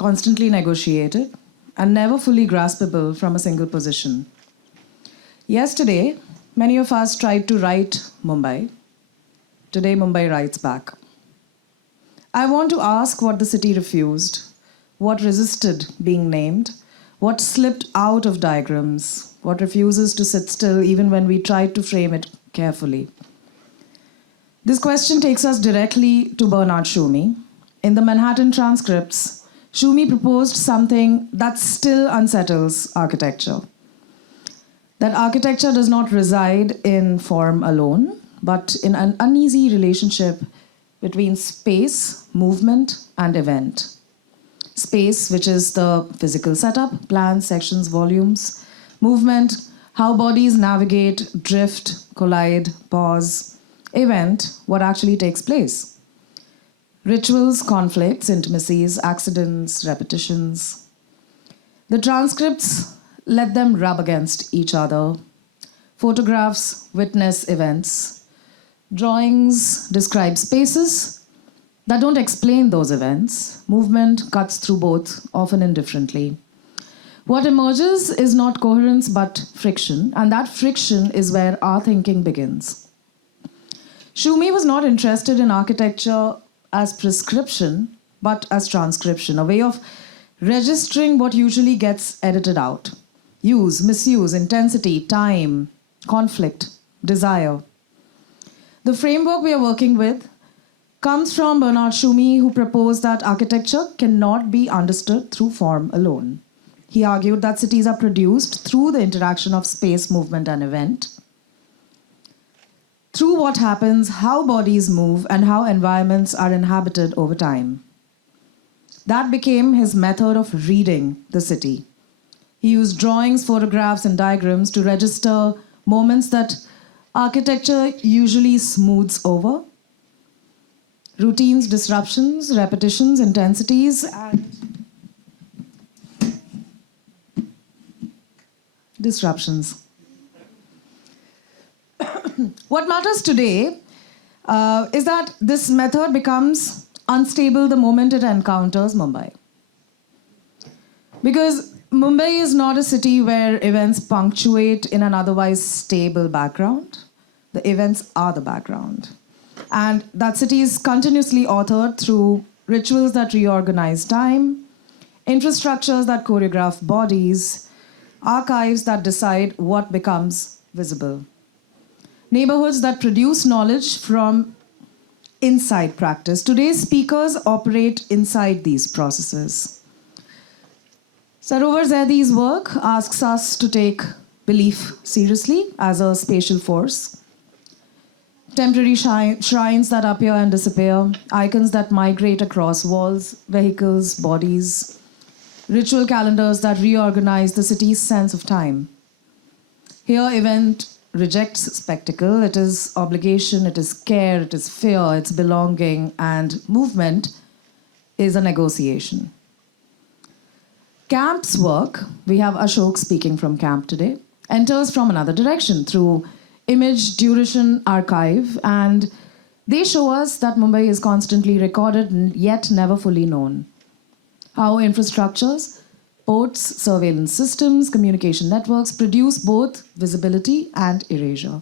constantly negotiated, and never fully graspable from a single position. Yesterday, many of us tried to write Mumbai. Today, Mumbai writes back. I want to ask what the city refused, what resisted being named, what slipped out of diagrams, what refuses to sit still even when we tried to frame it carefully. This question takes us directly to Bernard Tschumi. In the Manhattan Transcripts, Tschumi proposed something that still unsettles architecture. That architecture does not reside in form alone, but in an uneasy relationship between space, movement, and event. Space, which is the physical setup, plans, sections, volumes. Movement, how bodies navigate, drift, collide, pause. Event, what actually takes place. Rituals, conflicts, intimacies, accidents, repetitions. The transcripts let them rub against each other. Photographs witness events. Drawings describe spaces that don't explain those events. Movement cuts through both, often indifferently. What emerges is not coherence but friction, and that friction is where our thinking begins. Tschumi was not interested in architecture as prescription, but as transcription, a way of registering what usually gets edited out. Use, misuse, intensity, time, conflict, desire. The framework we are working with comes from Bernard Tschumi, who proposed that architecture cannot be understood through form alone. He argued that cities are produced through the interaction of space, movement, and event, through what happens, how bodies move, and how environments are inhabited over time. That became his method of reading the city. He used drawings, photographs, and diagrams to register moments that architecture usually smooths over. Routines, disruptions, repetitions, intensities, and disruptions. What matters today is that this method becomes unstable the moment it encounters Mumbai. Because Mumbai is not a city where events punctuate in an otherwise stable background. The events are the background. And that city is continuously authored through rituals that reorganize time, infrastructures that choreograph bodies, archives that decide what becomes visible. Neighborhoods that produce knowledge from inside practice. Today's speakers operate inside these processes. Sarover Zaidi's work asks us to take belief seriously as a spatial force. Temporary shrines that appear and disappear, icons that migrate across walls, vehicles, bodies, ritual calendars that reorganize the city's sense of time. Here, event rejects spectacle. It is obligation, it is care, it is fear, it's belonging, and movement is a negotiation. Camp's work, we have Ashok speaking from Camp today, enters from another direction through image, duration, archive, and they show us that Mumbai is constantly recorded yet never fully known. How infrastructures, ports, surveillance systems, communication networks produce both visibility and erasure.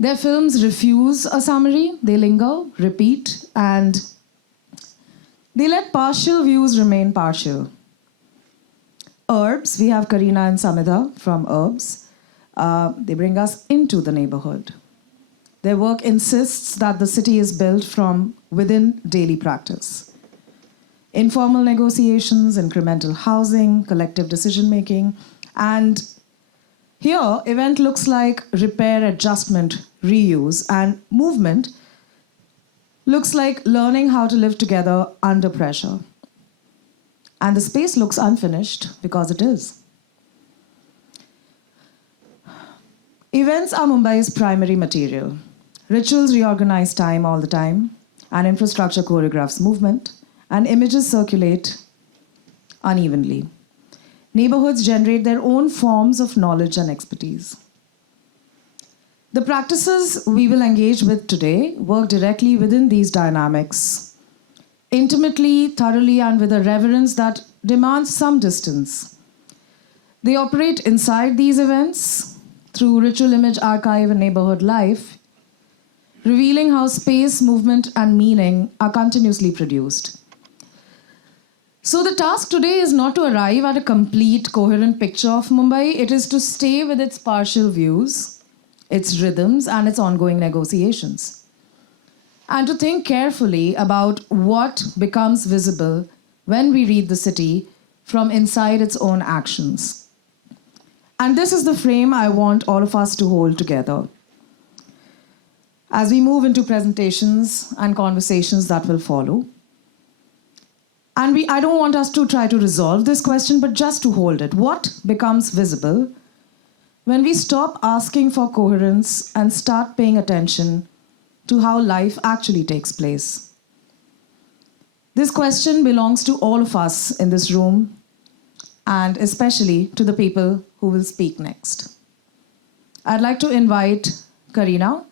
Their films refuse a summary, they linger, repeat, and they let partial views remain partial. Urbz, we have Kareena and Samidha from Urbz. They bring us into the neighborhood. Their work insists that the city is built from within daily practice. Informal negotiations, incremental housing, collective decision-making, and here, event looks like repair, adjustment, reuse, and movement looks like learning how to live together under pressure. And the space looks unfinished because it is. Events are Mumbai's primary material. Rituals reorganize time all the time, and infrastructure choreographs movement, and images circulate unevenly. Neighborhoods generate their own forms of knowledge and expertise. The practices we will engage with today work directly within these dynamics. intimately, thoroughly, and with a reverence that demands some distance. They operate inside these events through ritual image archive and neighborhood life, revealing how space, movement, and meaning are continuously produced. So the task today is not to arrive at a complete, coherent picture of Mumbai. It is to stay with its partial views, its rhythms, and its ongoing negotiations. And to think carefully about what becomes visible when we read the city from inside its own actions. And this is the frame I want all of us to hold together as we move into presentations and conversations that will follow. And I don't want us to try to resolve this question, but just to hold it. What becomes visible when we stop asking for coherence and start paying attention to how life actually takes place? This question belongs to all of us in this room, and especially to the people who will speak next. I'd like to invite Kareena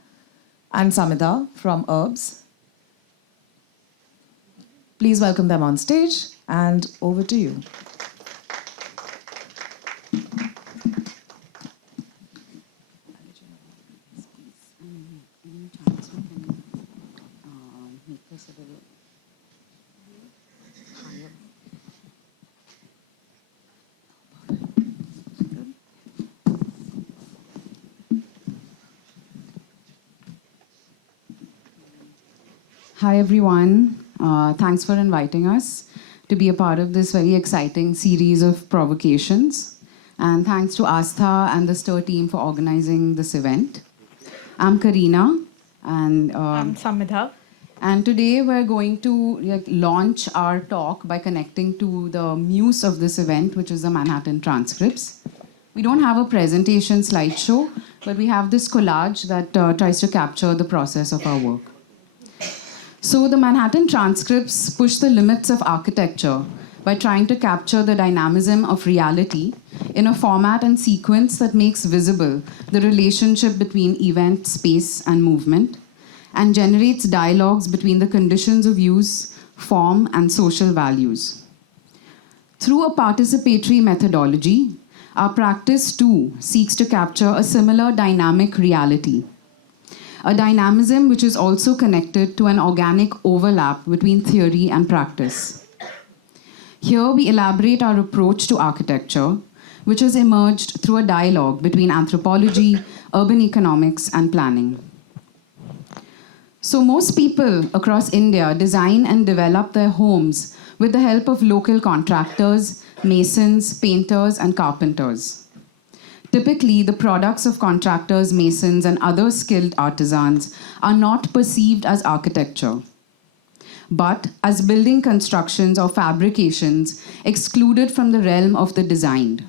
and Samidha from urbz. Please welcome them on stage, and over to you. Hi, everyone. Thanks for inviting us to be a part of this very exciting series of provocations. And thanks to Aastha and the STIR team for organizing this event. I'm Kareena. And I'm Samidha. And today we're going to launch our talk by connecting to the muse of this event, which is the Manhattan Transcripts. We don't have a presentation slideshow, but we have this collage that tries to capture the process of our work. So the Manhattan Transcripts push the limits of architecture by trying to capture the dynamism of reality in a format and sequence that makes visible the relationship between event, space, and movement, and generates dialogues between the conditions of use, form, and social values. Through a participatory methodology, our practice too seeks to capture a similar dynamic reality, a dynamism which is also connected to an organic overlap between theory and practice. Here we elaborate our approach to architecture, which has emerged through a dialogue between anthropology, urban economics, and planning. So most people across India design and develop their homes with the help of local contractors, masons, painters, and carpenters. Typically, the products of contractors, masons, and other skilled artisans are not perceived as architecture, but as building constructions or fabrications excluded from the realm of the designed.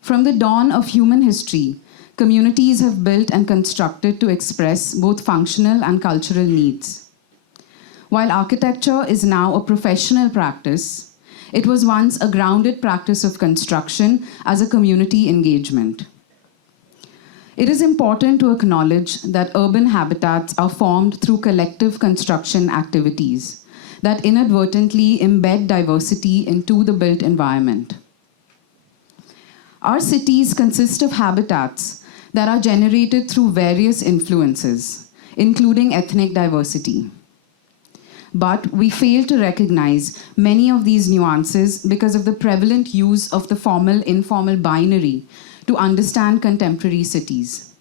From the dawn of human history, communities have built and constructed to express both functional and cultural needs. While architecture is now a professional practice, it was once a grounded practice of construction as a community engagement. It is important to acknowledge that urban habitats are formed through collective construction activities that inadvertently embed diversity into the built environment. Our cities consist of habitats that are generated through various influences, including ethnic diversity. But we fail to recognize many of these nuances because of the prevalent use of the formal-informal binary to understand contemporary cities.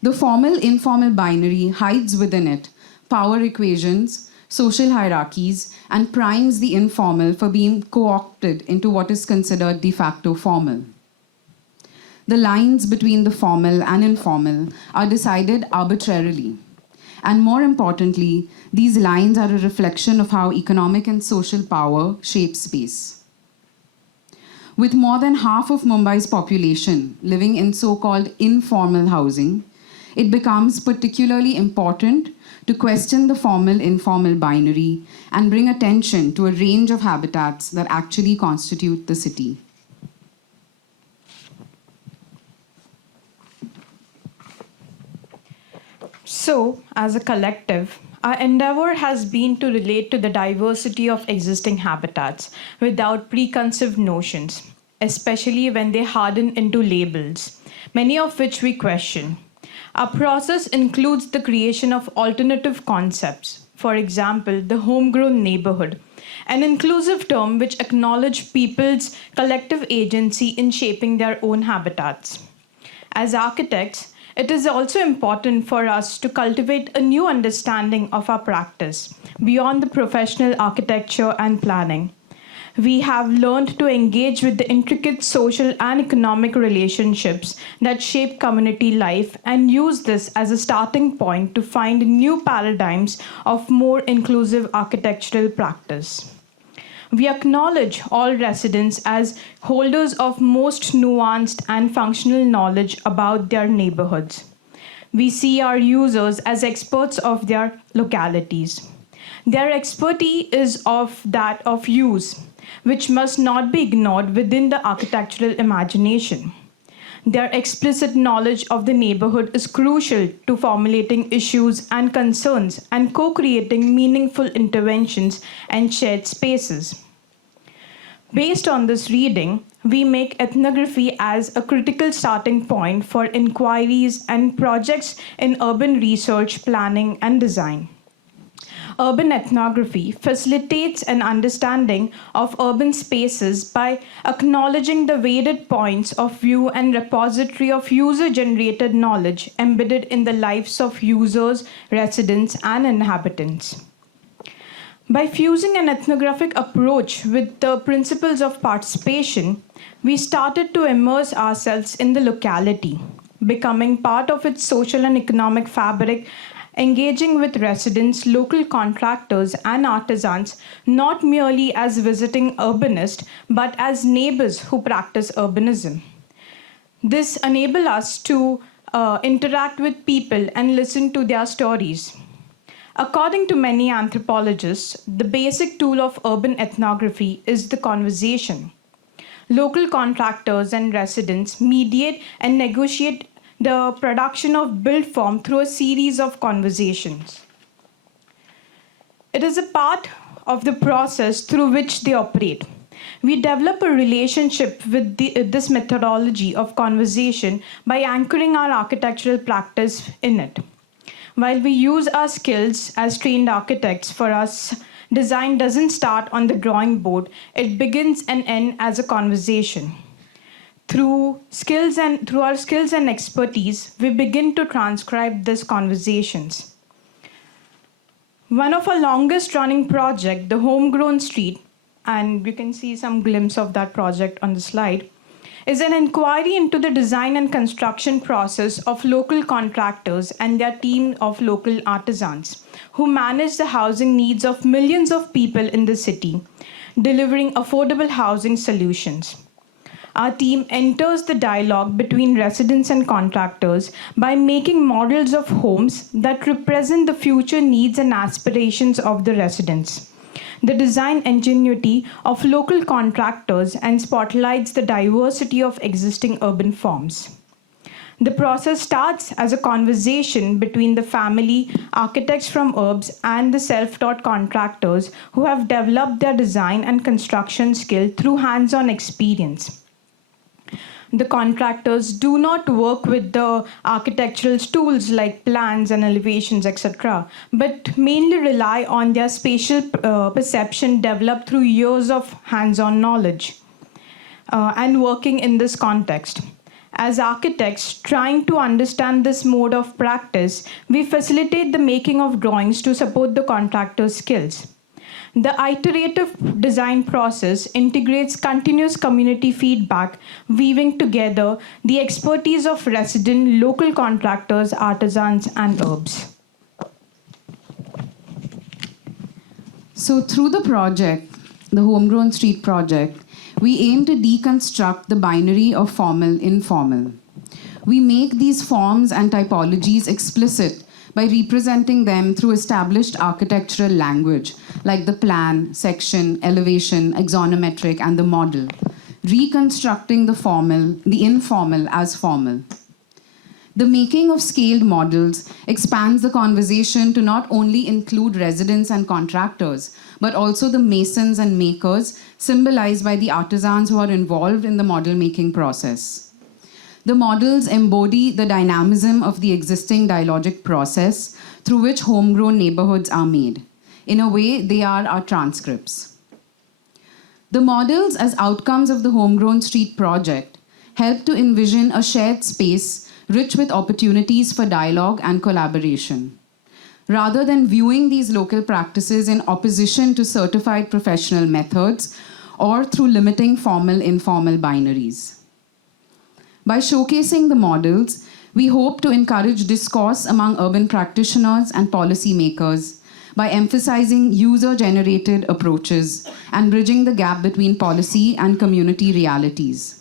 The formal-informal binary hides within it power equations, social hierarchies, and primes the informal for being co-opted into what is considered de facto formal. The lines between the formal and informal are decided arbitrarily. And more importantly, these lines are a reflection of how economic and social power shape space. With more than half of Mumbai's population living in so-called informal housing, it becomes particularly important to question the formal-informal binary and bring attention to a range of habitats that actually constitute the city. So, as a collective, Our endeavor has been to relate to the diversity of existing habitats without preconceived notions, especially when they harden into labels, many of which we question. Our process includes the creation of alternative concepts, for example, the homegrown neighborhood, an inclusive term which acknowledges people's collective agency in shaping their own habitats. As architects, it is also important for us to cultivate a new understanding of our practice beyond the professional architecture and planning. We have learned to engage with the intricate social and economic relationships that shape community life and use this as a starting point to find new paradigms of more inclusive architectural practice. We acknowledge all residents as holders of most nuanced and functional knowledge about their neighborhoods. We see our users as experts of their localities. Their expertise is of that of use, which must not be ignored within the architectural imagination. Their explicit knowledge of the neighborhood is crucial to formulating issues and concerns and co-creating meaningful interventions and shared spaces. Based on this reading, we make ethnography as a critical starting point for inquiries and projects in urban research, planning, and design. Urban ethnography facilitates an understanding of urban spaces by acknowledging the varied points of view and repository of user-generated knowledge embedded in the lives of users, residents, and inhabitants. By fusing an ethnographic approach with the principles of participation, we started to immerse ourselves in the locality, becoming part of its social and economic fabric, engaging with residents, local contractors, and artisans, not merely as visiting urbanists, but as neighbors who practice urbanism. This enables us to interact with people and listen to their stories. According to many anthropologists, the basic tool of urban ethnography is the conversation. Local contractors and residents mediate and negotiate the production of built form through a series of conversations. It is a part of the process through which they operate. We develop a relationship with this methodology of conversation by anchoring our architectural practice in it. While we use our skills as trained architects, for us, design doesn't start on the drawing board, it begins and ends as a conversation. Through our skills and expertise, we begin to transcribe these conversations. One of our longest running project, the Homegrown Street, and you can see some glimpse of that project on the slide, is an inquiry into the design and construction process of local contractors and their team of local artisans who manage the housing needs of millions of people in the city, delivering affordable housing solutions. Our team enters the dialogue between residents and contractors by making models of homes that represent the future needs and aspirations of the residents. The design ingenuity of local contractors and spotlights the diversity of existing urban forms. The process starts as a conversation between the family, architects from urbz, and the self-taught contractors who have developed their design and construction skill through hands-on experience. The contractors do not work with the architectural tools like plans and elevations, etc., but mainly rely on their spatial perception developed through years of hands-on knowledge and working in this context. As architects trying to understand this mode of practice, we facilitate the making of drawings to support the contractor's skills. The iterative design process integrates continuous community feedback, weaving together the expertise of resident, local contractors, artisans, and urbz. So through the project, the Homegrown Street project, we aim to deconstruct the binary of formal-informal. We make these forms and typologies explicit by representing them through established architectural language, like the plan, section, elevation, axonometric, and the model, reconstructing the formal, the informal as formal. The making of scaled models expands the conversation to not only include residents and contractors, but also the masons and makers, symbolized by the artisans who are involved in the model making process. The models embody the dynamism of the existing dialogic process through which homegrown neighborhoods are made. In a way, they are our transcripts. The models, as outcomes of the Homegrown Street project, help to envision a shared space rich with opportunities for dialogue and collaboration. Rather than viewing these local practices in opposition to certified professional methods or through limiting formal-informal binaries. By showcasing the models, we hope to encourage discourse among urban practitioners and policymakers by emphasizing user-generated approaches and bridging the gap between policy and community realities.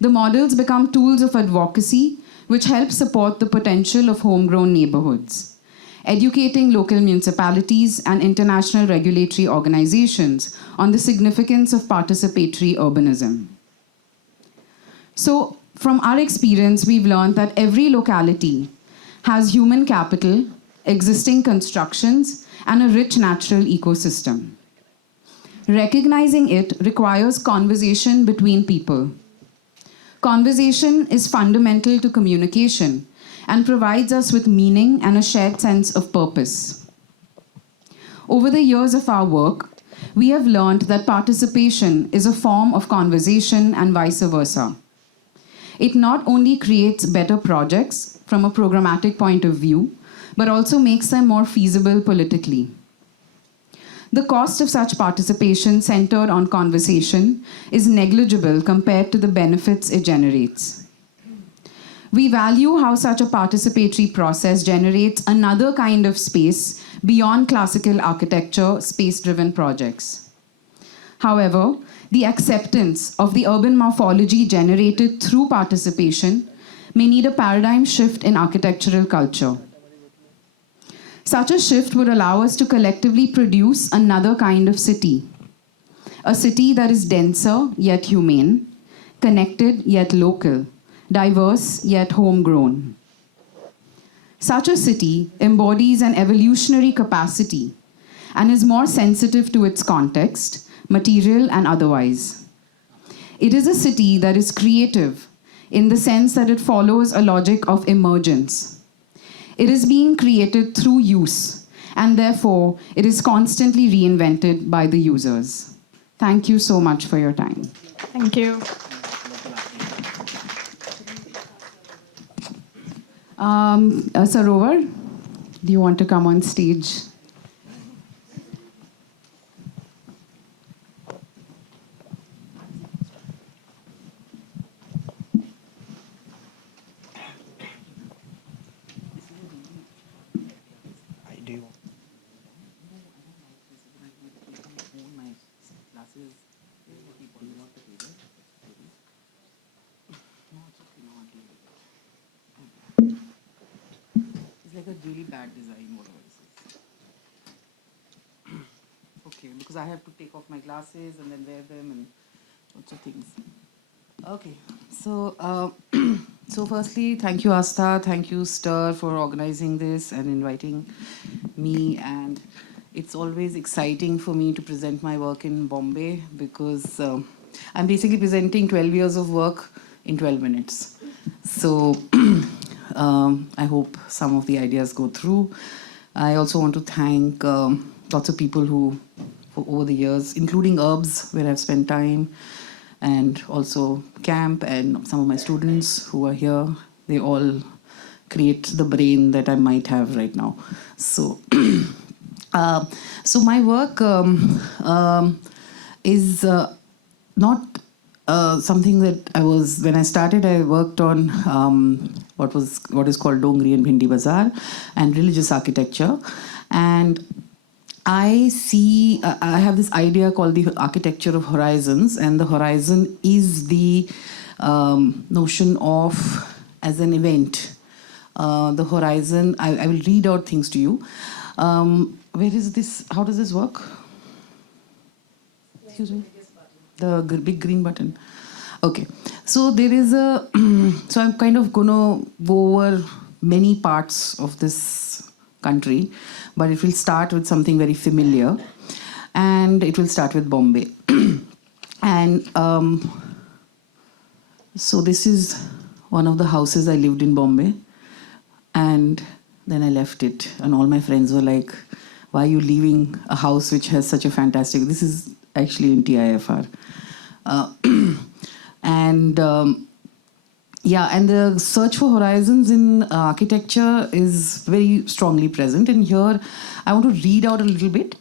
The models become tools of advocacy which help support the potential of homegrown neighborhoods, educating local municipalities and international regulatory organizations on the significance of participatory urbanism. So, from our experience, we've learned that every locality has human capital, existing constructions, and a rich natural ecosystem. Recognizing it requires conversation between people. Conversation is fundamental to communication and provides us with meaning and a shared sense of purpose. Over the years of our work, we have learned that participation is a form of conversation and vice versa. It not only creates better projects from a programmatic point of view, but also makes them more feasible politically. The cost of such participation centered on conversation is negligible compared to the benefits it generates. We value how such a participatory process generates another kind of space beyond classical architecture, space-driven projects. However, the acceptance of the urban morphology generated through participation may need a paradigm shift in architectural culture. Such a shift would allow us to collectively produce another kind of city. A city that is denser yet humane, connected yet local, diverse yet homegrown. Such a city embodies an evolutionary capacity and is more sensitive to its context, material and otherwise. It is a city that is creative in the sense that it follows a logic of emergence. It is being created through use, and therefore it is constantly reinvented by the users. Thank you so much for your time. Thank you. Sarover, do you want to come on stage? It's like a really bad design, whatever this is. Okay, because I have to take off my glasses and then wear them and lots of things. Okay, so so firstly, thank you Aastha, thank you Stir for organizing this and inviting me, and it's always exciting for me to present my work in Bombay because I'm basically presenting 12 years of work in 12 minutes. So I hope some of the ideas go through. I also want to thank lots of people who, over the years, including urbz, where I've spent time, and also camp and some of my students who are here. They all create the brain that I might have right now. So, so my work is not something that I was, when I started, I worked on what is called Dongri and Bhindi Bazaar and religious architecture. And I see, I have this idea called the architecture of horizons, and the horizon is the notion of as an event. The horizon, I will read out things to you. Where is this, how does this work? Excuse me? The big green button. Okay, so there is a, so I'm kind of gonna go over many parts of this country, but it will start with something very familiar, and it will start with Bombay. And so this is one of the houses I lived in Bombay, and then I left it, and all my friends were like, why are you leaving a house which has such a fantastic, this is actually in TIFR. And yeah, and the search for horizons in architecture is very strongly present. And here I want to read out a little bit.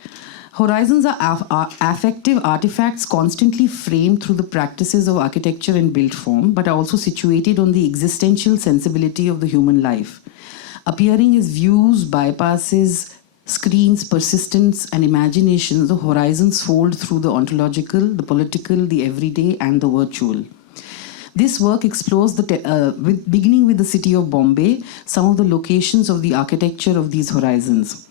Horizons are affective artifacts constantly framed through the practices of architecture and built form, but are also situated on the existential sensibility of the human life. Appearing as views, bypasses, screens, persistence, and imaginations, the horizons fold through the ontological, the political, the everyday, and the virtual. This work explores, beginning with the city of Bombay, some of the locations of the architecture of these horizons.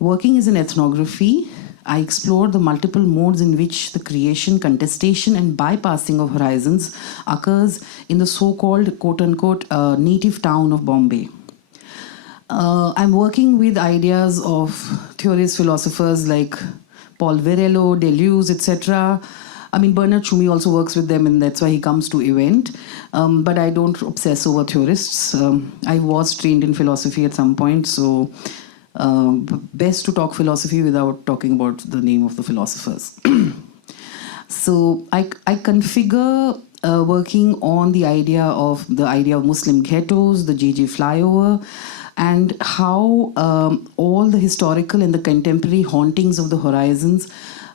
Working as an ethnography, I explored the multiple modes in which the creation, contestation, and bypassing of horizons occurs in the so-called, quote-unquote, native town of Bombay. I'm working with ideas of theorists, philosophers like Paul Virello, Deleuze, etc. I mean, Bernard Tschumi also works with them, and that's why he comes to event. But I don't obsess over theorists. I was trained in philosophy at some point, so best to talk philosophy without talking about the name of the philosophers. So I configure working on the idea of Muslim ghettos, the JJ flyover, and how all the historical and the contemporary hauntings of the horizons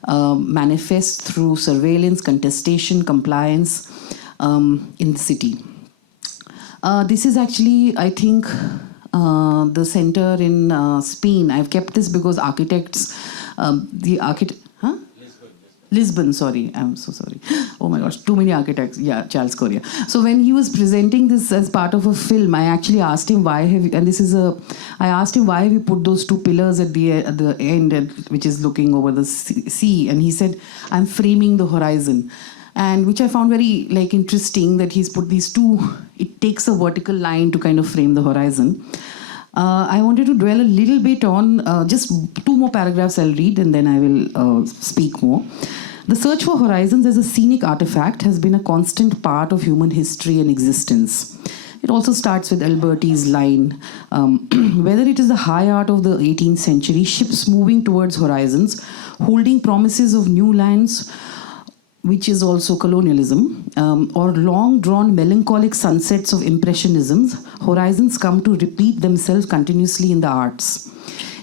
manifest through surveillance, contestation, compliance in the city. This is actually, I think, the center in Spain. I've kept this because architects, Lisbon, sorry, I'm so sorry. Oh my gosh, too many architects. Yeah, Charles Correa. So when he was presenting this as part of a film, I actually asked him I asked him why have you put those two pillars at the end, which is looking over the sea, and he said, I'm framing the horizon. And which I found very interesting that he's put these two, it takes a vertical line to kind of frame the horizon. I wanted to dwell a little bit on just two more paragraphs I'll read, and then I will speak more. The search for horizons as a scenic artifact has been a constant part of human history and existence. It also starts with Alberti's line, whether it is the high art of the 18th century, ships moving towards horizons, holding promises of new lands, which is also colonialism, or long-drawn melancholic sunsets of impressionisms, horizons come to repeat themselves continuously in the arts.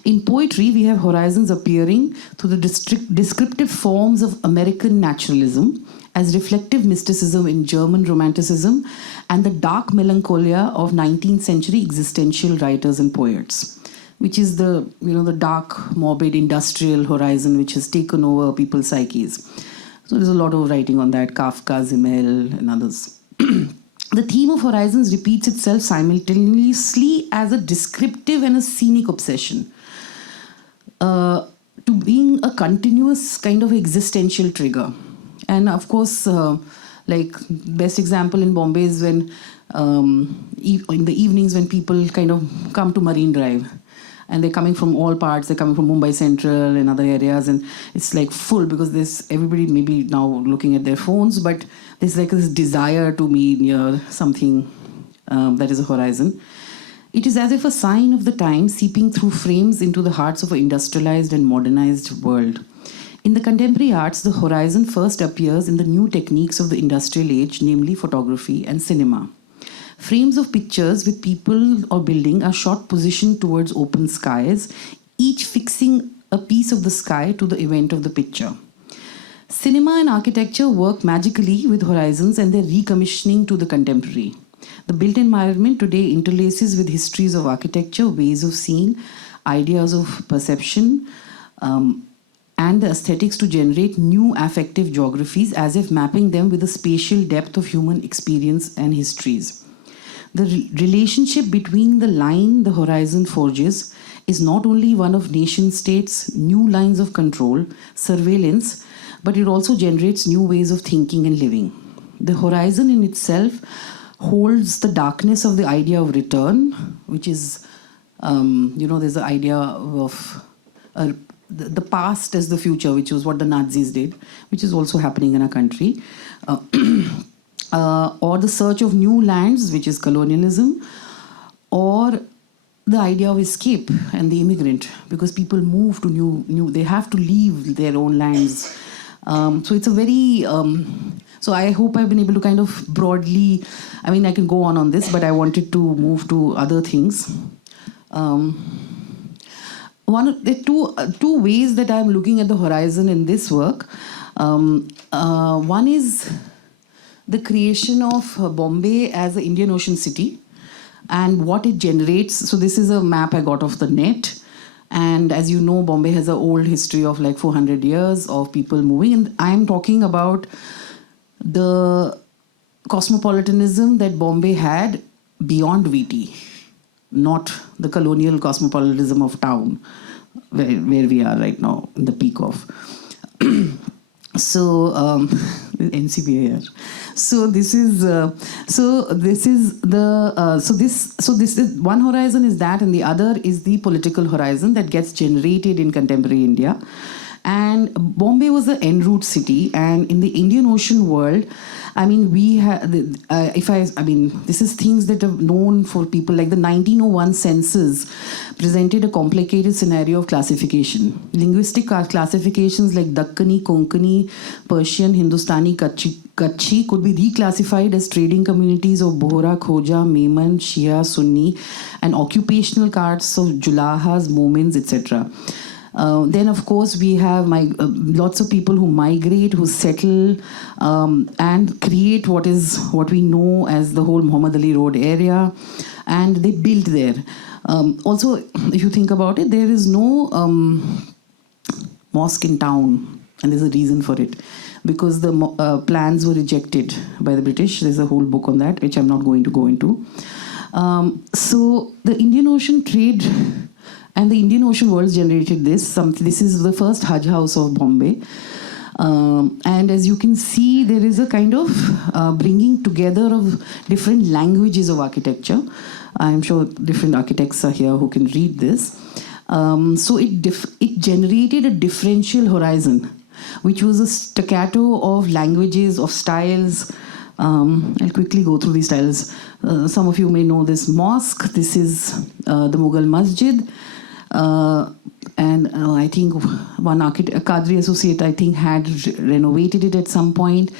In poetry, we have horizons appearing through the descriptive forms of American naturalism, as reflective mysticism in German Romanticism, and the dark melancholia of 19th century existential writers and poets, which is the dark, morbid, industrial horizon which has taken over people's psyches. So there's a lot of writing on that, Kafka, Zimmel, and others. The theme of horizons repeats itself simultaneously as a descriptive and a scenic obsession, to being a continuous kind of existential trigger. And of course, best example in Bombay is when, in the evenings when people kind of come to Marine Drive, and they're coming from all parts. They're coming from Mumbai Central and other areas, and it's full because there's everybody maybe now looking at their phones, but there's this desire to be near something that is a horizon. It is as if a sign of the time seeping through frames into the hearts of an industrialized and modernized world. In the contemporary arts, the horizon first appears in the new techniques of the industrial age, namely photography and cinema. Frames of pictures with people or building are shot positioned towards open skies, each fixing a piece of the sky to the event of the picture. Cinema and architecture work magically with horizons and their recommissioning to the contemporary. The built environment today interlaces with histories of architecture, ways of seeing, ideas of perception, and the aesthetics to generate new affective geographies, as if mapping them with the spatial depth of human experience and histories. The relationship between the line the horizon forges is not only one of nation states' new lines of control, surveillance, but it also generates new ways of thinking and living. the horizon in itself holds the darkness of the idea of return, which is, there's the idea of the past as the future, which was what the Nazis did, which is also happening in our country. Or the search of new lands, which is colonialism, or the idea of escape and the immigrant, because people move to new they have to leave their own lands. So it's a very, so I hope I've been able to kind of broadly, I mean, I can go on this, but I wanted to move to other things. There are two ways that I'm looking at the horizon in this work. One is the creation of Bombay as an Indian Ocean city and what it generates. So this is a map I got off the net. And as you know, Bombay has an old history of like 400 years of people moving. And I'm talking about the cosmopolitanism that Bombay had beyond VT, not the colonial cosmopolitanism of town, where we are right now in the peak of. So NCBA here. So this is one horizon is that, and the other is the political horizon that gets generated in contemporary India. And Bombay was the en route city, and in the Indian Ocean world, I mean, we have, this is things that are known for people, like the 1901 census presented a complicated scenario of classification. Linguistic classifications like Dakkani, Konkani, Persian, Hindustani, Kutchi could be reclassified as trading communities of Bohra, Khoja, Memon, Shia, Sunni, and occupational castes of Julahas, Momins, etc. Then, of course, we have lots of people who migrate, who settle, and create what we know as the whole Muhammad Ali Road area, and they build there. Also, if you think about it, there is no mosque in town, and there's a reason for it, because the plans were rejected by the British. There's a whole book on that, which I'm not going to go into. So the Indian Ocean trade and the Indian Ocean worlds generated this. This is the first Hajj house of Bombay. And as you can see, there is a kind of bringing together of different languages of architecture. I'm sure different architects are here who can read this. So it generated a differential horizon, which was a staccato of languages, of styles. I'll quickly go through these styles. Some of you may know this mosque. This is the Mughal Masjid. And I think one architect, a Qadri associate, I think, had renovated it at some point.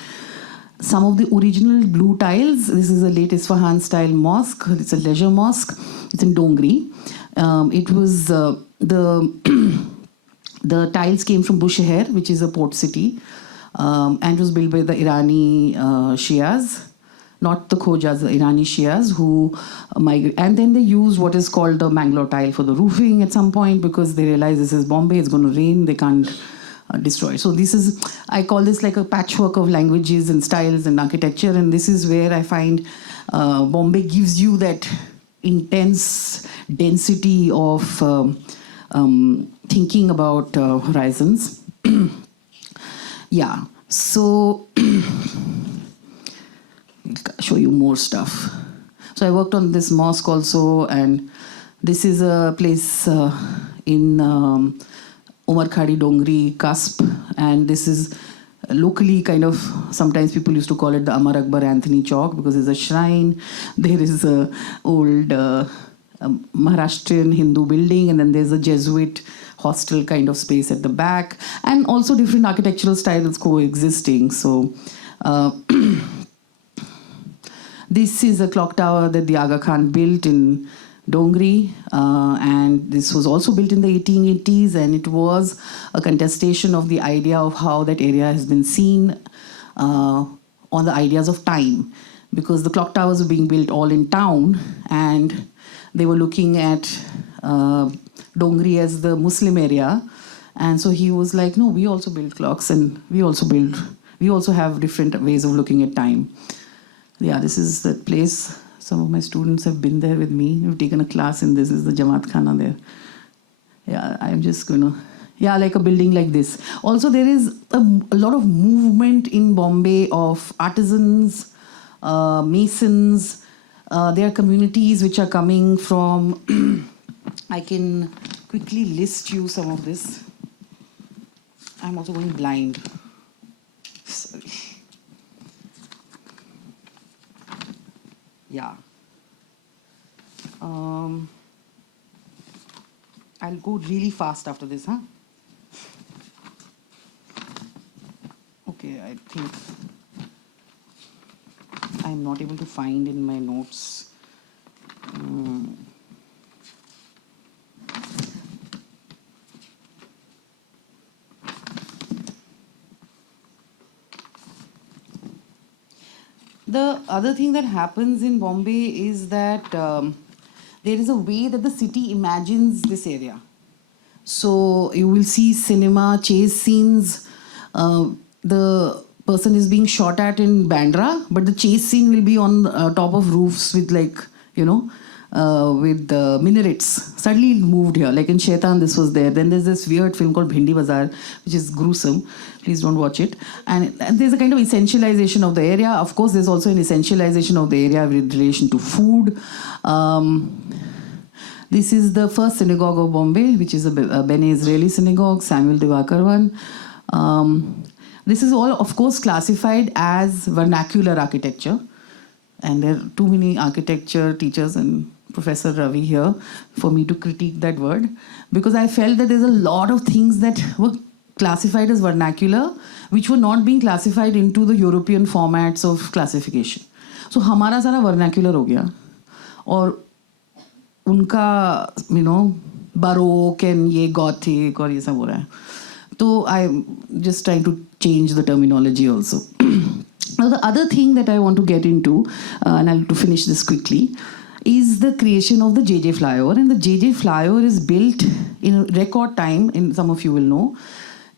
Some of the original blue tiles. This is a late Isfahan style mosque. It's a leisure mosque. It's in Dongri. It was the tiles came from Bushehr, which is a port city, and was built by the Irani Shias. Not the Khojas, the Irani Shias who migrate. And then they use what is called the Mangalore tile for the roofing at some point, because they realize this is Bombay, it's going to rain, they can't destroy it. So this is, I call this like a patchwork of languages and styles and architecture, and this is where I find Bombay gives you that intense density of thinking about horizons. Yeah, so I'll show you more stuff. So I worked on this mosque also, and this is a place in Umar Khadi Dongri Cusp, and this is locally kind of, sometimes people used to call it the Amar Akbar Anthony Chowk, because there's a shrine, there is a old Maharashtrian Hindu building, and then there's a Jesuit hostel kind of space at the back, and also different architectural styles coexisting. So this is a clock tower that the Aga Khan built in Dongri, and this was also built in the 1880s, and it was a contestation of the idea of how that area has been seen on the ideas of time, because the clock towers were being built all in town, and they were looking at Dongri as the Muslim area, and so he was like, no, we also build clocks, and we also have different ways of looking at time. Yeah, this is the place. Some of my students have been there with me. We've taken a class in this. This is the Jamaat Khana there. Yeah, I'm just going to Yeah, like a building like this. Also, there is a lot of movement in Bombay of artisans, masons. There are communities which are coming from. I can quickly list you some of this. I'm also going blind. Sorry. Yeah. I'll go really fast after this, huh? Okay, I think I'm not able to find in my notes. The other thing that happens in Bombay is that there is a way that the city imagines this area. So you will see cinema, chase scenes. The person is being shot at in Bandra, but the chase scene will be on top of roofs with with minarets. Suddenly it moved here. Like in Shaitan, this was there. Then there's this weird film called Bhindi Bazaar, which is gruesome. Please don't watch it. And there's a kind of essentialization of the area. Of course, there's also an essentialization of the area with relation to food. This is the first synagogue of Bombay, which is a Bene Israeli synagogue, Samuel Divakar one. This is all, of course, classified as vernacular architecture. And there are too many architecture teachers and Professor Ravi here for me to critique that word. Because I felt that there's a lot of things that were classified as vernacular, which were not being classified into the European formats of classification. So, हमारा सारा vernacular हो गया. और उनका, Baroque and ये Gothic और ये सब हो रहा है. So I'm just trying to change the terminology also. Now the other thing that I want to get into, and I'll to finish this quickly, is the creation of the JJ flyover. And the JJ flyover is built in a record time, and some of you will know,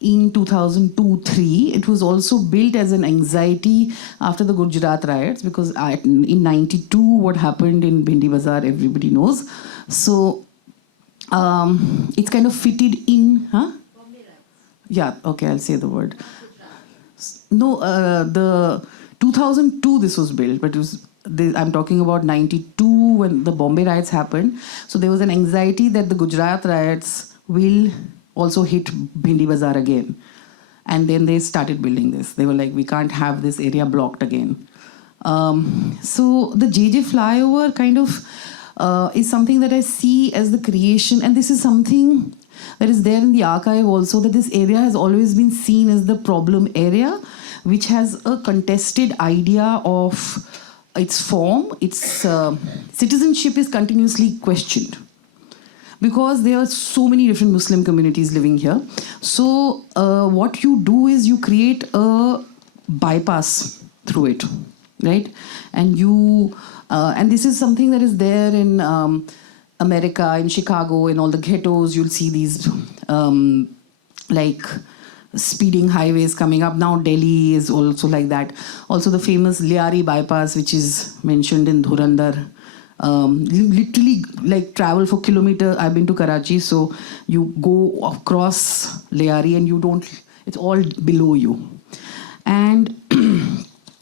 in 2002-03. It was also built as an anxiety after the Gujarat riots, because in 92, what happened in Bhindi Bazaar, everybody knows. So it's kind of fitted in, huh? Yeah, okay, I'll say the word. No, the 2002 this was built, but I'm talking about 92 when the Bombay riots happened. So there was an anxiety that the Gujarat riots will also hit Bhindi Bazaar again. And then they started building this. They were like, we can't have this area blocked again. So the JJ flyover kind of is something that I see as the creation, and this is something that is there in the archive also, that this area has always been seen as the problem area, which has a contested idea of its form. Its citizenship is continuously questioned because there are so many different Muslim communities living here. So what you do is you create a bypass through it, right? And and this is something that is there in America, in Chicago, in all the ghettos. You'll see these like speeding highways coming up. Now Delhi is also like that. Also the famous Liari bypass, which is mentioned in Dhurandhar. Literally like travel for kilometers. I've been to Karachi, so you go across Liari and it's all below you. And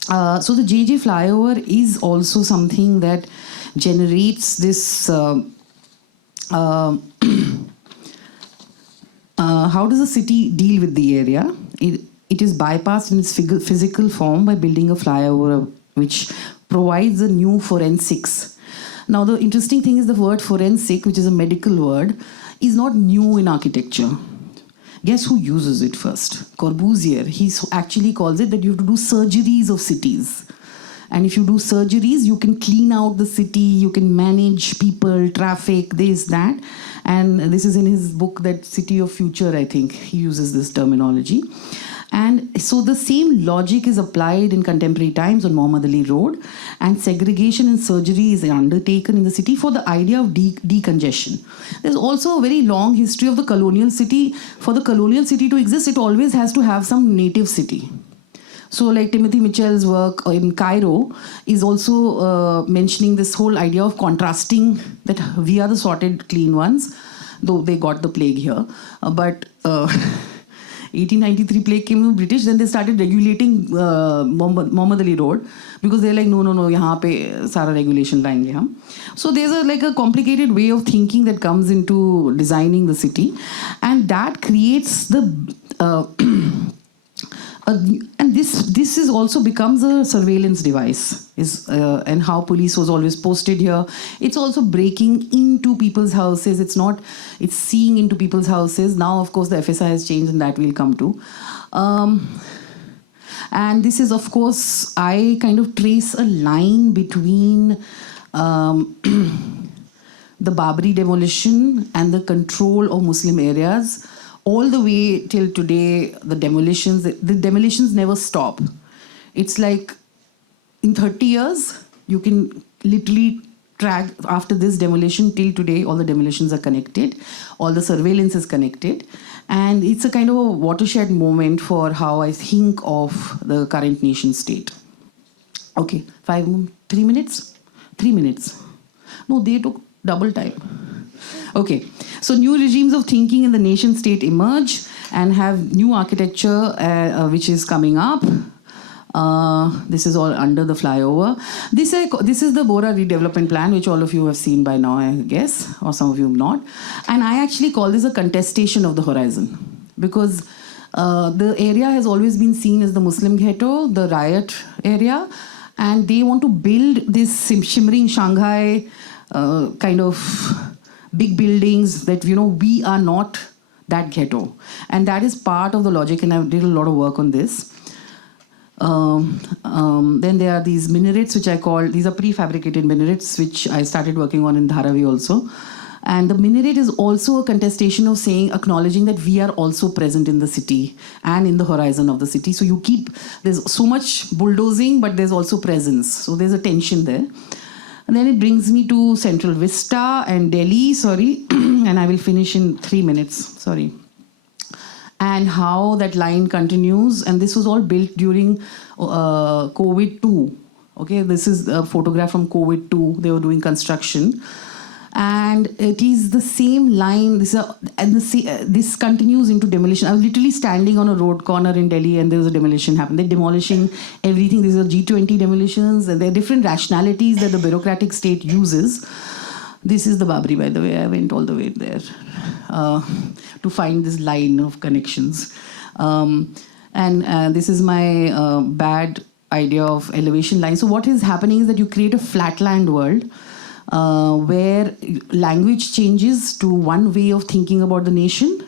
so the JJ flyover is also something that generates this how does the city deal with the area? It is bypassed in its physical form by building a flyover which provides a new forensics. Now the interesting thing is the word forensic, which is a medical word, is not new in architecture. Guess who uses it first? Corbusier. He actually calls it that you have to do surgeries of cities. And if you do surgeries, you can clean out the city, you can manage people, traffic, this, that. And this is in his book, that City of Future, I think. He uses this terminology. And so the same logic is applied in contemporary times on Muhammad Ali Road. And segregation and surgery is undertaken in the city for the idea of decongestion. There's also a very long history of the colonial city. For the colonial city to exist, it always has to have some native city. So like Timothy Mitchell's work in Cairo is also mentioning this whole idea of contrasting that we are the sorted clean ones though they got the plague here. But 1893 plague came from British, then they started regulating Muhammad Ali Road because they're like, no, यहाँ पे सारा regulation लाएंगे हम. So there's a complicated way of thinking that comes into designing the city, and that creates the and this is also becomes a surveillance device, and how police was always posted here. It's also breaking into people's houses. It's seeing into people's houses. Now, of course, the FSI has changed, and that we'll come to. And this is, of course, I kind of trace a line between the Babri demolition and the control of Muslim areas. All the way till today, the demolitions never stop. It's like in 30 years, you can literally track after this demolition till today, all the demolitions are connected, all the surveillance is connected. And it's a kind of a watershed moment for how I think of the current nation state. Okay, 3 minutes? 3 minutes. No, they took double time. Okay, so new regimes of thinking in the nation state emerge and have new architecture which is coming up. This is all under the flyover. This is the Bora redevelopment plan, which all of you have seen by now, I guess, or some of you have not. And I actually call this a contestation of the horizon, because the area has always been seen as the Muslim ghetto, the riot area, and they want to build this shimmering Shanghai kind of big buildings that, we are not that ghetto. And that is part of the logic, and I did a lot of work on this. Then there are these minarets, which I call, these are prefabricated minarets, which I started working on in Dharavi also. And the minaret is also a contestation of acknowledging that we are also present in the city and in the horizon of the city. So there's so much bulldozing, but there's also presence. So there's a tension there. And then it brings me to Central Vista and Delhi, and I will finish in 3 minutes, and how that line continues. And this was all built during COVID-2. Okay, this is a photograph from COVID-2. They were doing construction. And it is the same line. This continues into demolition. I was literally standing on a road corner in Delhi, and there was a demolition happened. They're demolishing everything. These are G20 demolitions. And there are different rationalities that the bureaucratic state uses. This is the Babri, by the way. I went all the way there to find this line of connections. And this is my bad idea of elevation line. So what is happening is that you create a flatland world where language changes to one way of thinking about the nation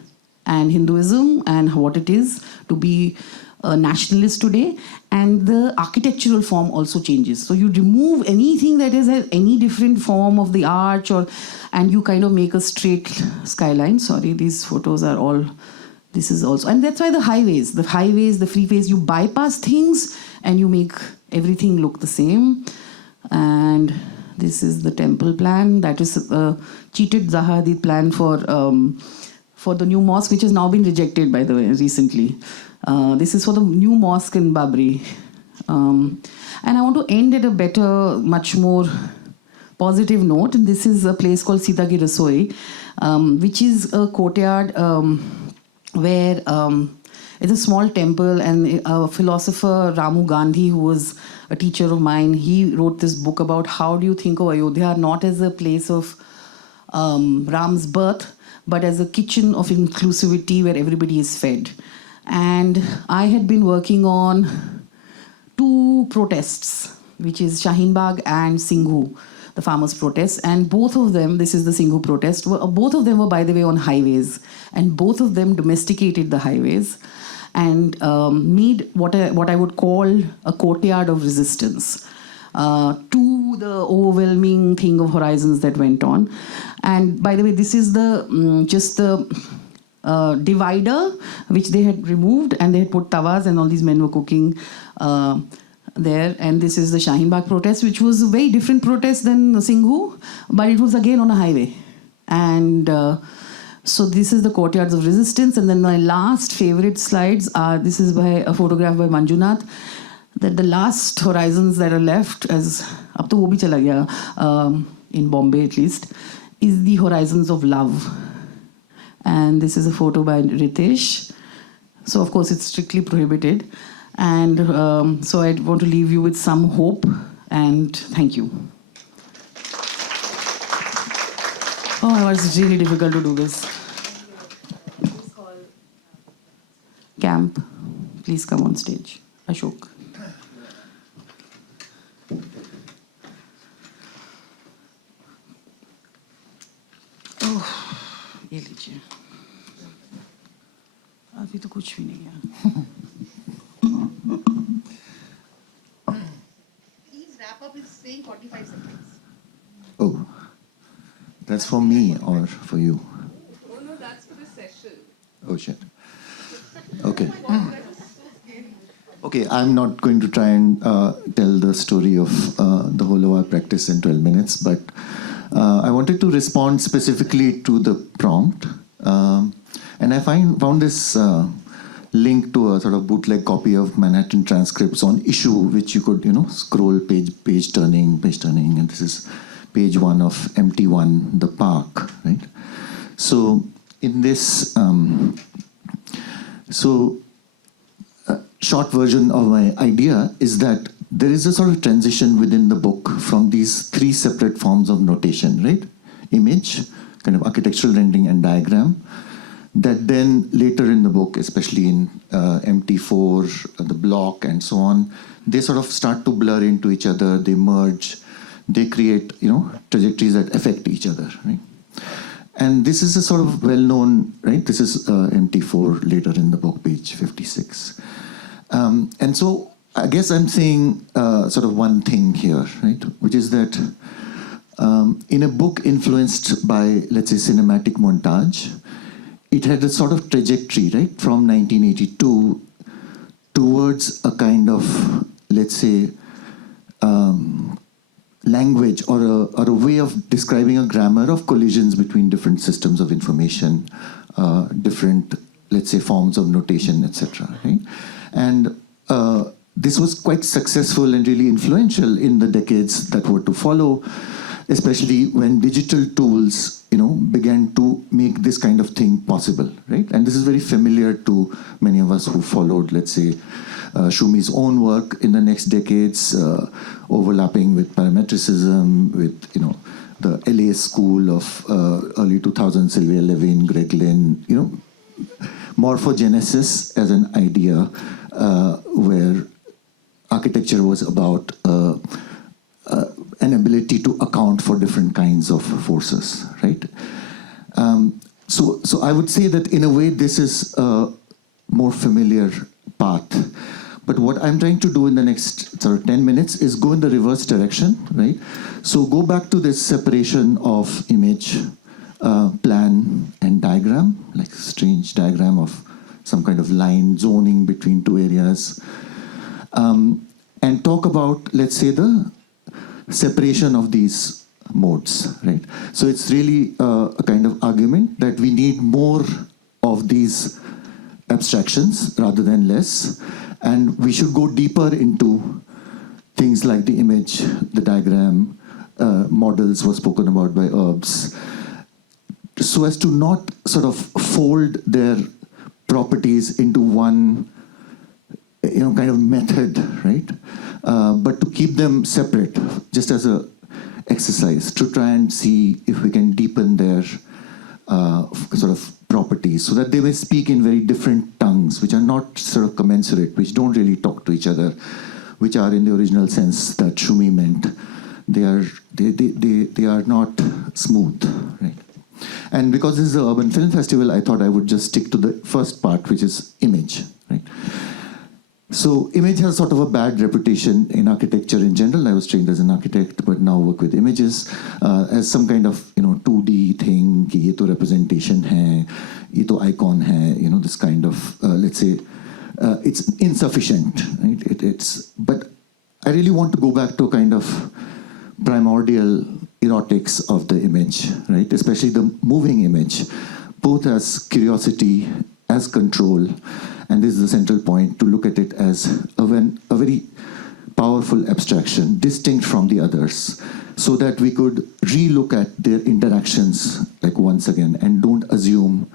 and Hinduism and what it is to be a nationalist today, and the architectural form also changes. So you remove anything that is any different form of the arch, and you kind of make a straight skyline. These photos are all, this is also, and that's why the highways, the freeways, you bypass things and you make everything look the same. And this is the temple plan. That is a cheated Zaha Hadid plan for the new mosque, which has now been rejected, by the way, recently. This is for the new mosque in Babri. And I want to end at a better, much more positive note. And this is a place called Sita Ki Rasoi, which is a courtyard where it's a small temple, and a philosopher, Ramu Gandhi, who was a teacher of mine, he wrote this book about how do you think of Ayodhya not as a place of Ram's birth, but as a kitchen of inclusivity where everybody is fed. And I had been working on 2 protests, which is Shaheen Bagh and Singhu, the farmers' protests. And both of them, this is the Singhu protest, both of them were, by the way, on highways. And both of them domesticated the highways and made what I would call a courtyard of resistance to the overwhelming thing of horizons that went on. And by the way, this is just the divider, which they had removed, and they had put tawas, and all these men were cooking there. And this is the Shaheen Bagh protest, which was a very different protest than Singhu, but it was again on a highway. And so this is the courtyards of resistance. And then my last favorite slides are, this is by a photograph by Manjunath, that the last horizons that are left, as ab to wo bhi chala gaya, in Bombay at least, is the horizons of love. And this is a photo by Ritesh. So, of course, it's strictly prohibited. And so I want to leave you with some hope, and thank you. Oh, it was really difficult to do this. Camp, please come on stage. Ashok. Oh, ये लीजिए. अभी तो कुछ भी नहीं है. Please wrap up with saying 45 seconds. Oh, that's for me or for you? Oh no, that's for the session. Oh shit. Okay. Okay, I'm not going to try and tell the story of the whole of our practice in 12 minutes, but I wanted to respond specifically to the prompt. And I found this link to a sort of bootleg copy of Manhattan Transcripts on issue, which you could, scroll page turning, and this is page 1 of MT1, The Park, right? So in this, short version of my idea is that there is a sort of transition within the book from these 3 separate forms of notation, right? Image, kind of architectural rendering and diagram, that then later in the book, especially in MT4, the block and so on, they sort of start to blur into each other, they merge, they create, trajectories that affect each other, right? And this is a sort of well-known, right? This is MT4 later in the book, page 56. And so I guess I'm saying sort of one thing here, right? Which is that in a book influenced by, let's say, cinematic montage, it had a sort of trajectory, right? From 1982 towards a kind of, let's say, language or a way of describing a grammar of collisions between different systems of information, different, let's say, forms of notation, etc. Right? And this was quite successful and really influential in the decades that were to follow, especially when digital tools, began to make this kind of thing possible, right? And this is very familiar to many of us who followed, let's say, Tschumi's own work in the next decades, overlapping with parametricism, with, the LA school of early 2000s, Sylvia Levin, Greg Lynn, morphogenesis as an idea where architecture was about an ability to account for different kinds of forces, right? So I would say that in a way this is a more familiar path. But what I'm trying to do in the next sort of 10 minutes is go in the reverse direction, right? So go back to this separation of image, plan, and diagram, like a strange diagram of some kind of line zoning between 2 areas. And talk about, let's say, the separation of these modes, right? So it's really a kind of argument that we need more of these abstractions rather than less, and we should go deeper into things like the image, the diagram, models were spoken about by urbz, so as to not sort of fold their properties into one kind of method, right? But to keep them separate, just as a exercise, to try and see if we can deepen their sort of properties, so that they may speak in very different tongues, which are not sort of commensurate, which don't really talk to each other, which are in the original sense that Tschumi meant. They are not smooth, right? And because this is an urban film festival, I thought I would just stick to the first part, which is image, right? So image has sort of a bad reputation in architecture in general. I was trained as an architect, but now work with images as some kind of 2D thing. कि ये तो representation है, ये तो icon है. This kind of let's say it's insufficient, right? But I really want to go back to a kind of primordial erotics of the image, right? Especially the moving image, both as curiosity, as control. And this is the central point, to look at it as a very powerful abstraction, distinct from the others, so that we could re-look at their interactions, like once again, and don't assume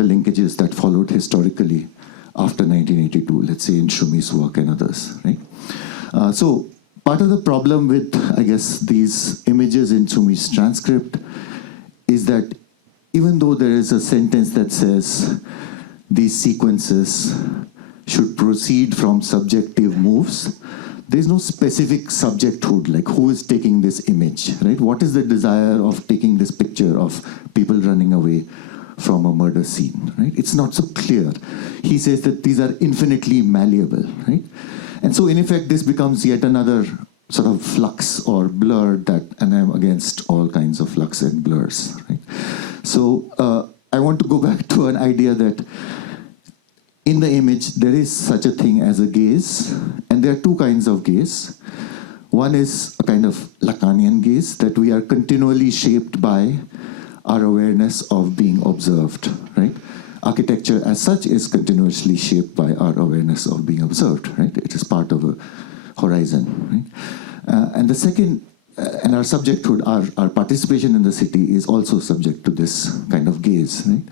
the linkages that followed historically after 1982, let's say in Tschumi's work and others, right? So part of the problem with, I guess, these images in Tschumi's transcript is that even though there is a sentence that says these sequences should proceed from subjective moves, there's no specific subjecthood, like who is taking this image, right? What is the desire of taking this picture of people running away from a murder scene, right? It's not so clear. He says that these are infinitely malleable, right? And so in effect, this becomes yet another sort of flux or blur that, and I'm against all kinds of flux and blurs, right? So I want to go back to an idea that in the image, there is such a thing as a gaze, and there are two kinds of gaze. One is a kind of Lacanian gaze, that we are continually shaped by our awareness of being observed, right? Architecture as such is continuously shaped by our awareness of being observed, right? It is part of a horizon, right? And the second, and our subjecthood, our participation in the city is also subject to this kind of gaze, right?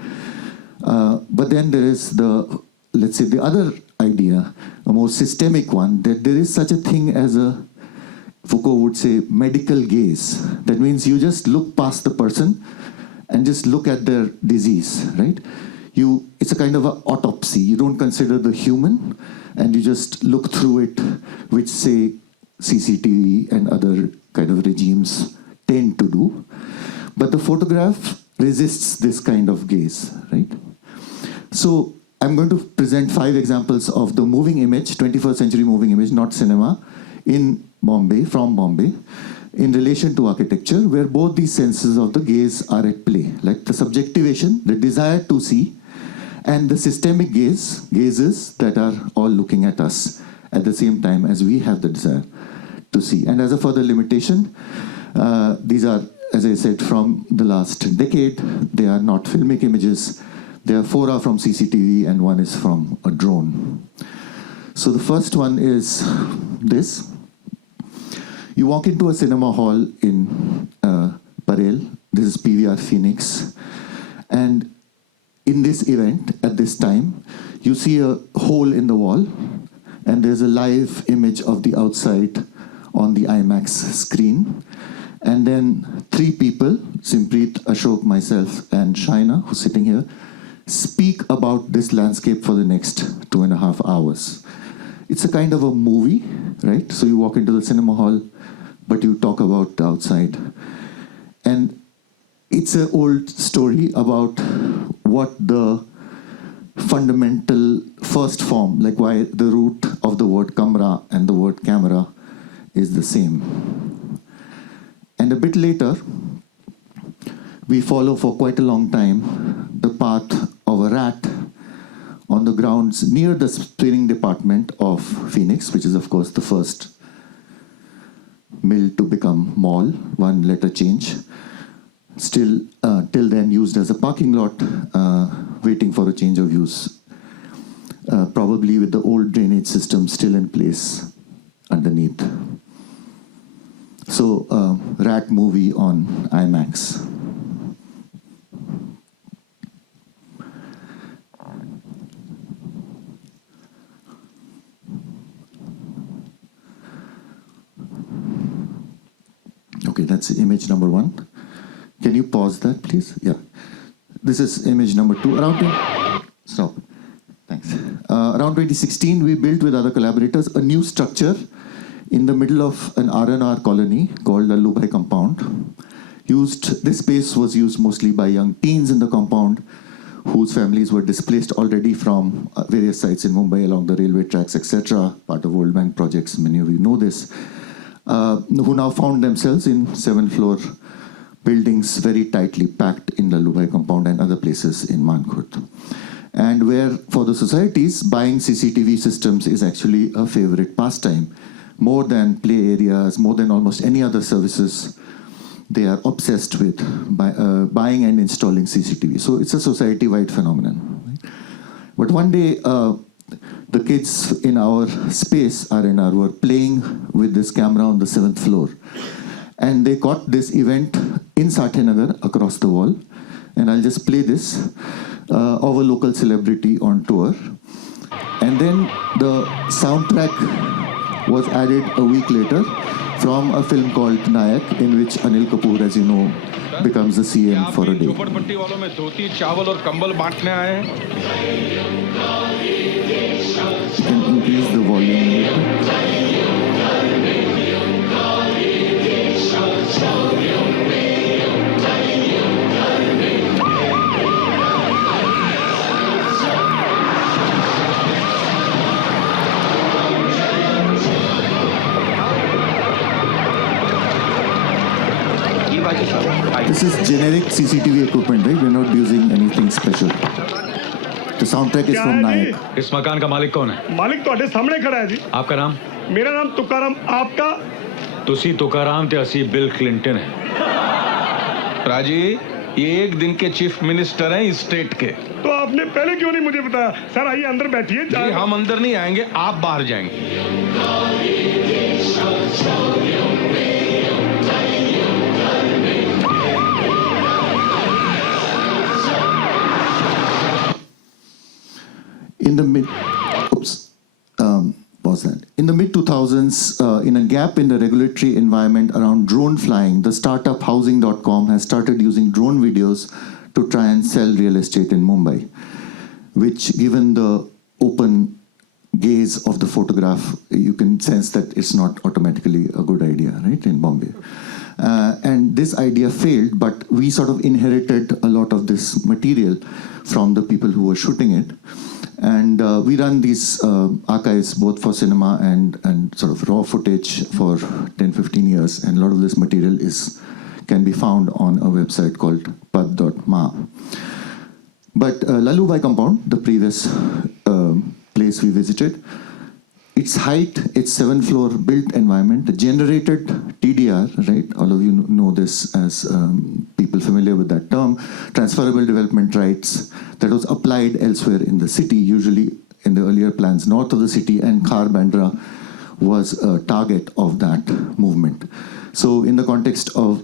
But then there is the, let's say, the other idea, a more systemic one, that there is such a thing as a, Foucault would say, medical gaze. That means you just look past the person and just look at their disease, right? It's a kind of an autopsy. You don't consider the human, and you just look through it, which, say, CCTV and other kind of regimes tend to do. But the photograph resists this kind of gaze, right? So I'm going to present 5 examples of the moving image, 21st century moving image, not cinema, in Bombay, from Bombay, in relation to architecture, where both these senses of the gaze are at play, like the subjectivation, the desire to see, and the systemic gazes that are all looking at us at the same time as we have the desire to see. And as a further limitation, these are, as I said, from the last decade. They are not filmic images. There are 4 are from CCTV and 1 is from a drone. So the first one is this. You walk into a cinema hall in Parel. This is PVR Phoenix. And in this event, at this time, you see a hole in the wall, and there's a live image of the outside on the IMAX screen. And then 3 people, Simpreet, Ashok, myself, and Shaina, who's sitting here, speak about this landscape for the next 2.5 hours. It's a kind of a movie, right? So you walk into the cinema hall, but you talk about the outside. And it's an old story about what the fundamental first form, like why the root of the word camera and the word camera is the same. And a bit later, we follow for quite a long time the path of a rat on the grounds near the spinning department of Phoenix, which is, of course, the first mill to become mall, 1 letter change. Still, till then, used as a parking lot, waiting for a change of use, probably with the old drainage system still in place underneath. So, rat movie on IMAX. Okay, that's image number 1. Can you pause that, please? Yeah. This is image number 2. Stop. Thanks. Around 2016, we built with other collaborators a new structure in the middle of an R&R colony called the Lubai compound. This space was used mostly by young teens in the compound whose families were displaced already from various sites in Mumbai along the railway tracks, etc., part of World Bank projects, many of you know this, who now found themselves in 7th-floor buildings very tightly packed in the Lubai compound and other places in Mankut. And where, for the societies, buying CCTV systems is actually a favorite pastime. More than play areas, more than almost any other services, they are obsessed with buying and installing CCTV. So it's a society-wide phenomenon. Right? But one day, the kids in our space, R&R, were playing with this camera on the 7th floor. And they caught this event in Sathinagar across the wall. And I'll just play this. of a local celebrity on tour. And then the soundtrack was added a week later from a film called Nayak, in which Anil Kapoor, as you know, becomes the CM for a day. झोपड़पट्टी वालों में धोती, चावल और कंबल बांटने आए हैं. You can increase the volume. This is generic CCTV equipment, right? We're not using anything special. The soundtrack is from Nayak. इस मकान का मालिक कौन है? मालिक ਤੁਹਾਡੇ ਸਾਹਮਣੇ ਖੜਾ ਹੈ ਜੀ. आपका नाम? मेरा नाम तुकाराम. आपका? तुसी तुकाराम ते असी बिल क्लिंटन है. राजी, ये एक दिन के चीफ मिनिस्टर हैं इस स्टेट के. तो आपने पहले क्यों नहीं मुझे बताया? सर आइए अंदर बैठिए. जी हम अंदर नहीं आएंगे, आप बाहर जाएंगे. In the mid 2000s, in a gap in the regulatory environment around drone flying, the startup housing.com has started using drone videos to try and sell real estate in Mumbai, which, given the open gaze of the photograph, you can sense that it's not automatically a good idea, right, in Bombay. And this idea failed, but we sort of inherited a lot of this material from the people who were shooting it. And we run these archives both for cinema and sort of raw footage for 10-15 years. And a lot of this material can be found on a website called pad.ma. But Lalubhai compound, the previous place we visited, its height, its 7-floor built environment, generated TDR, right? All of you know this as people familiar with that term, transferable development rights that was applied elsewhere in the city, usually in the earlier plans north of the city, and Khar Bandra was a target of that movement. So in the context of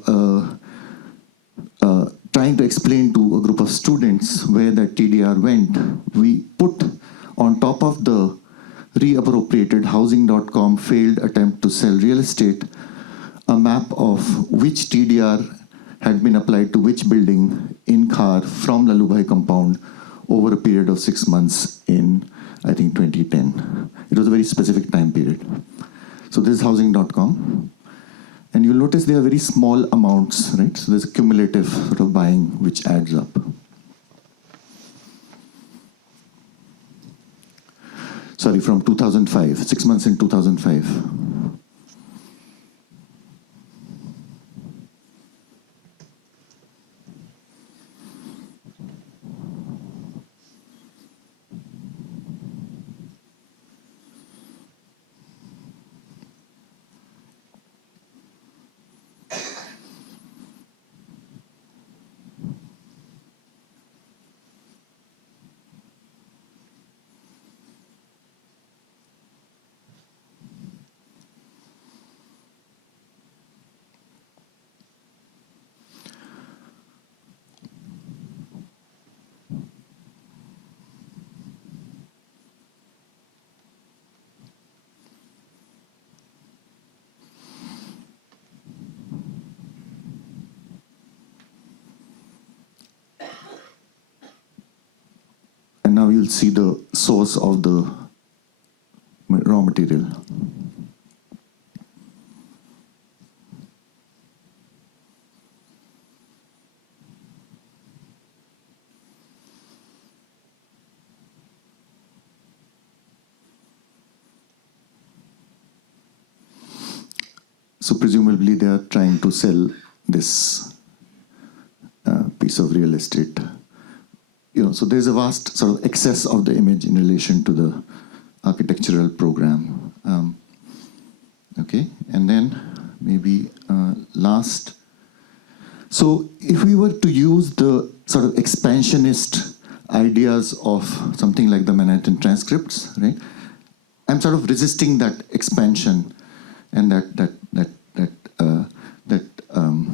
trying to explain to a group of students where that TDR went, we put on top of the reappropriated housing.com failed attempt to sell real estate a map of which TDR had been applied to which building in Khar from Lalubhai compound over a period of 6 months in, I think, 2010. It was a very specific time period. So this is housing.com. And you'll notice they are very small amounts, right? So there's a cumulative sort of buying which adds up. Sorry, from 2005, 6 months in 2005. And now you'll see the source of the raw material. So presumably they are trying to sell this piece of real estate. So there's a vast sort of excess of the image in relation to the architectural program. Okay, and then maybe last. So if we were to use the sort of expansionist ideas of something like the Manhattan Transcripts, right? I'm sort of resisting that expansion and that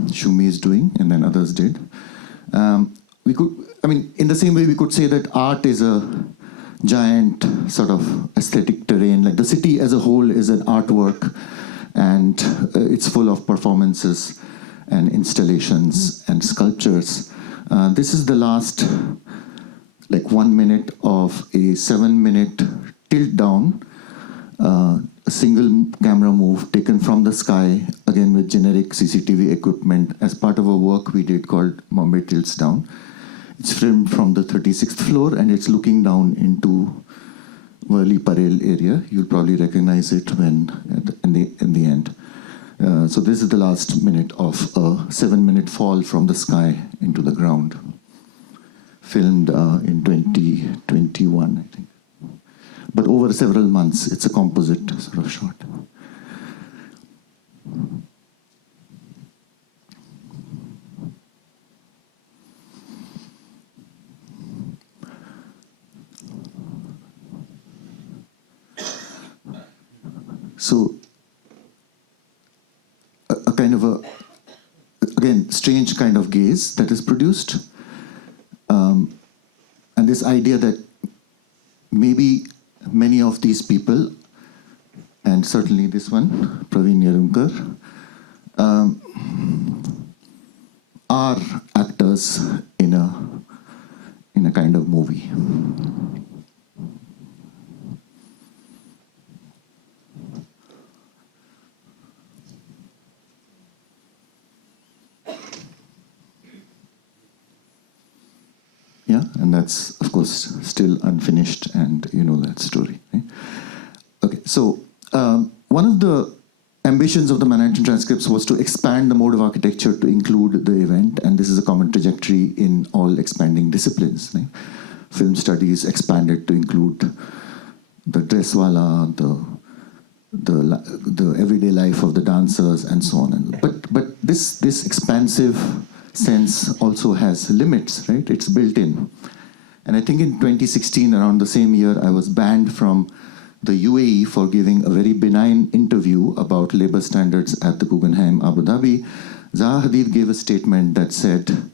Tschumi is doing, and then others did. We could I mean, in the same way we could say that art is a giant sort of aesthetic terrain, like the city as a whole is an artwork, and it's full of performances and installations and sculptures. This is the last, like 1 minute of a 7-minute tilt down, a single camera move taken from the sky, again with generic CCTV equipment as part of a work we did called Mumbai Tilts Down. It's filmed from the 36th floor and it's looking down into Worli Parel area. You'll probably recognize it when in the end. So this is the last minute of a 7-minute fall from the sky into the ground, filmed in 2021, I think. But over several months, it's a composite sort of shot. So, a kind of a, again, strange kind of gaze that is produced. And this idea that maybe many of these people, and certainly this one, Praveen Yerumkar, are actors in a kind of movie. Yeah, and that's, of course, still unfinished, and you know that story. Right? Okay, so one of the ambitions of the Manhattan Transcripts was to expand the mode of architecture to include the event, and this is a common trajectory in all expanding disciplines. Right? Film studies expanded to include the dresswala, the everyday life of the dancers, and so on. But this expansive sense also has limits, right? It's built in. And I think in 2016, around the same year, I was banned from the UAE for giving a very benign interview about labor standards at the Guggenheim Abu Dhabi. Zaha Hadid gave a statement that said,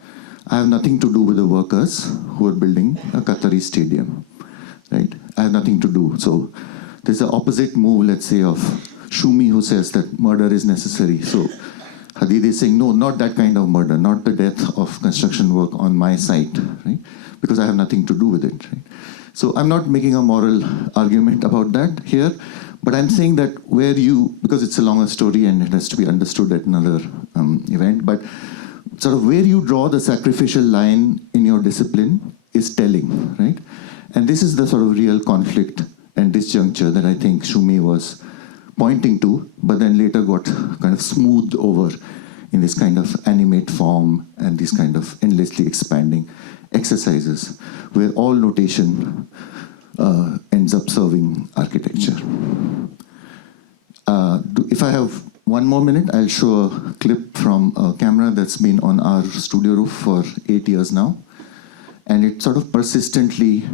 I have nothing to do with the workers who are building a Qatari stadium, right? I have nothing to do. So there's an opposite move, let's say, of Tschumi, who says that murder is necessary. So Hadid is saying, no, not that kind of murder, not the death of construction work on my site, right? Because I have nothing to do with it, right? So I'm not making a moral argument about that here, but I'm saying that where you, because it's a longer story and it has to be understood at another event, but sort of where you draw the sacrificial line in your discipline is telling, right? And this is the sort of real conflict and disjuncture that I think Tschumi was pointing to, but then later got kind of smoothed over in this kind of animate form and these kind of endlessly expanding exercises where all notation ends up serving architecture. If I have 1 more minute, I'll show a clip from a camera that's been on our studio roof for 8 years now. And it sort of persistently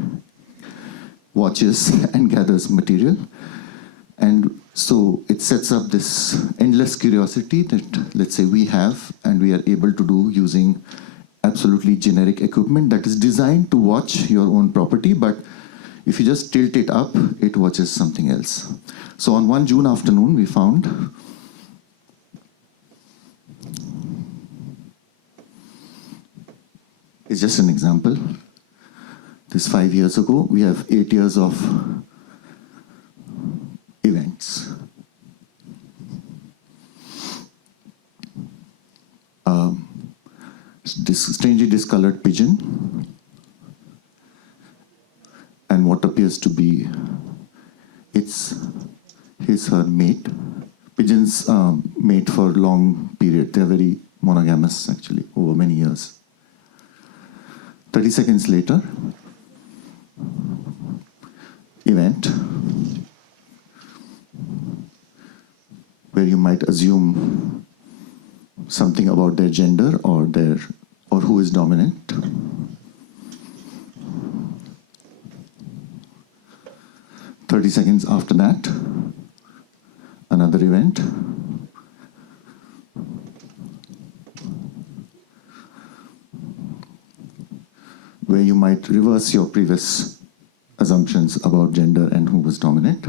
watches and gathers material. And so it sets up this endless curiosity that, let's say, we have and we are able to do using absolutely generic equipment that is designed to watch your own property, but if you just tilt it up, it watches something else. So on one June afternoon, we found it's just an example. This 5 years ago, we have 8 years of events. This strangely discolored pigeon and what appears to be her mate. Pigeons mate for long period. They're very monogamous actually over many years. 30 seconds later, event where you might assume something about their gender or who is dominant. "30 seconds after that, another event. might reverse your previous assumptions about gender and who was dominant,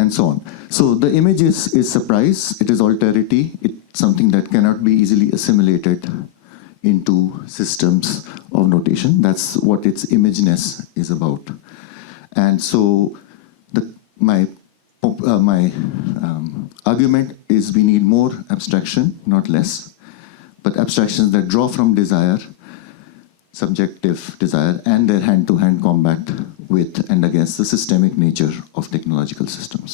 and so on. So the image is surprise, it is alterity, it's something that cannot be easily assimilated into systems of notation. That's what its imageness is about. And so my argument is we need more abstraction, not less, but abstractions that draw from desire, subjective desire, and their hand-to-hand combat with and against the systemic nature of technological systems.